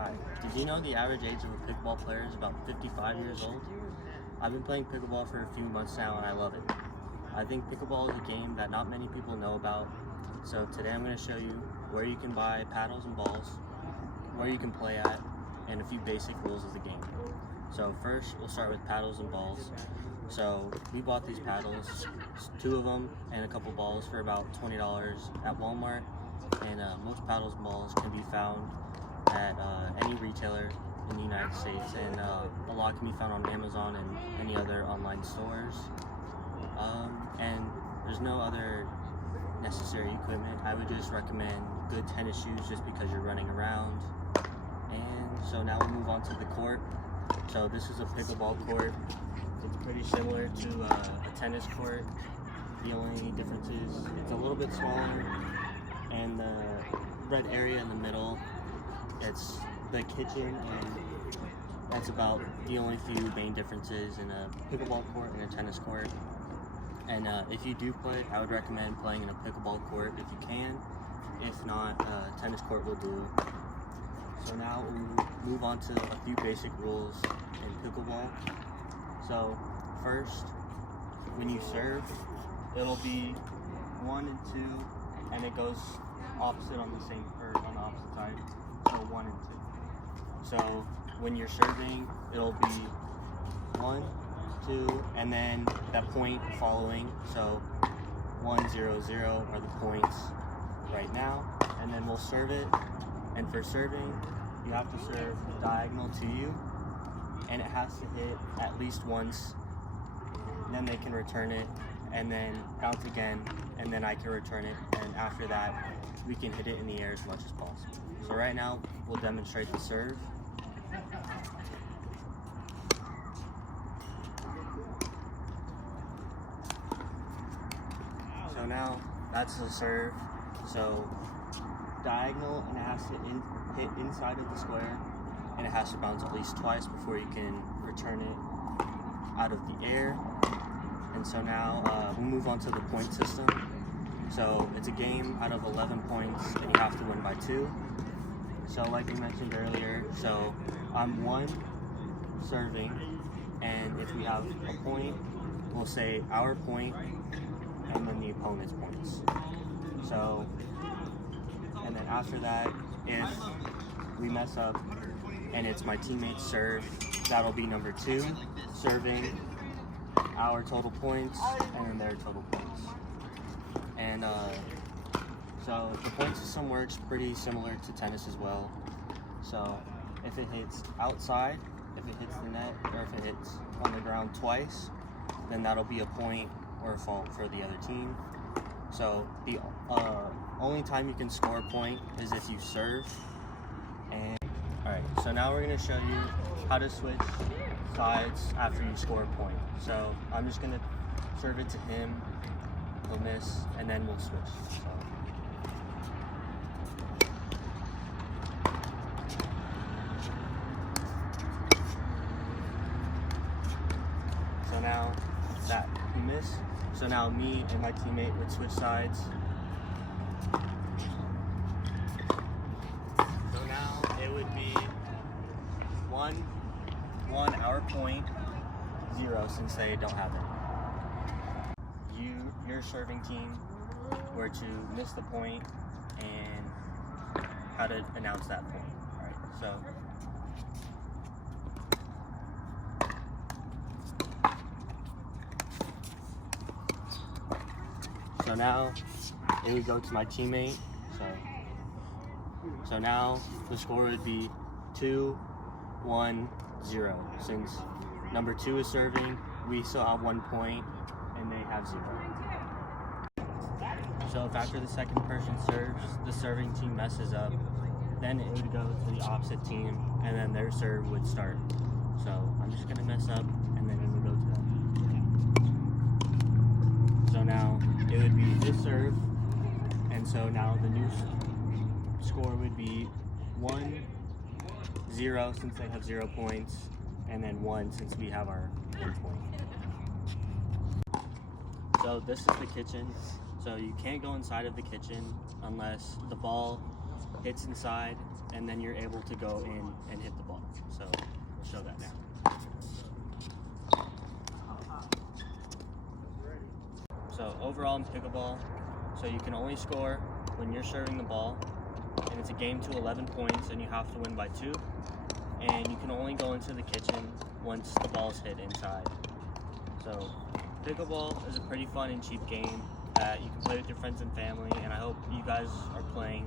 Hi. Did you know the average age of a pickleball player is about 55 years old? I've been playing pickleball for a few months now and I love it. I think pickleball is a game that not many people know about. So today I'm going to show you where you can buy paddles and balls, where you can play at, and a few basic rules of the game. So first we'll start with paddles and balls. So we bought these paddles, 2 of them and a couple balls for about $20 at Walmart. And most paddles and balls can be found at any retailer in the United States, and a lot can be found on Amazon and any other online stores. And there's no other necessary equipment. I would just recommend good tennis shoes just because you're running around. And so now we'll move on to the court. So this is a pickleball court. It's pretty similar to a tennis court. The only difference is it's a little bit smaller, and the red area in the middle, it's the kitchen, and that's about the only few main differences in a pickleball court and a tennis court. And if you do play it, I would recommend playing in a pickleball court if you can. If not, a tennis court will do. So now we'll move on to a few basic rules in pickleball. So first, when you serve, it'll be 1 and 2, and it goes opposite on the same, or on the opposite side. So 1 and 2. So when you're serving, it'll be 1, 2, and then that point following. So 1, 0, 0 are the points right now, and then we'll serve it. And for serving, you have to serve diagonal to you, and it has to hit at least once. Then they can return it, and then bounce again, and then I can return it. And after that, we can hit it in the air as much as possible. So right now, we'll demonstrate the serve. So now, that's the serve. So diagonal, and it has to hit inside of the square, and it has to bounce at least twice before you can return it out of the air. And so now we'll move on to the point system. So it's a game out of 11 points, and you have to win by 2. So like we mentioned earlier, so I'm 1 serving, and if we have a point, we'll say our point, and then the opponent's points. So, and then after that, if we mess up and it's my teammate's serve, that'll be number 2 serving our total points and then their total points. And so the point system works pretty similar to tennis as well. So if it hits outside, if it hits the net, or if it hits on the ground twice, then that'll be a point or a fault for the other team. So the only time you can score a point is if you serve. And alright, so now we're going to show you how to switch sides after you score a point. So I'm just going to serve it to him, he'll miss, and then we'll switch. So now that he missed, so now me and my teammate would switch sides. So now it would be 1, our point, 0 since they don't have it. Your serving team were to miss the point and how to announce that point. Alright, so now it would go to my teammate. So now the score would be 2, 1, 0. Since number 2 is serving, we still have 1 point and they have 0. So if after the second person serves, the serving team messes up, then it would go to the opposite team, and then their serve would start. So I'm just gonna mess up, and then it would go to them. So now it would be his serve, and so now the new score would be 1, 0 since they have 0 points, and then 1 since we have our 1 point. So this is the kitchen. So you can't go inside of the kitchen unless the ball hits inside, and then you're able to go in and hit the ball. So we'll show that now. So overall in pickleball, so you can only score when you're serving the ball, and it's a game to 11 points, and you have to win by 2. And you can only go into the kitchen once the ball's hit inside. So pickleball is a pretty fun and cheap game that you can play with your friends and family, and I hope you guys are playing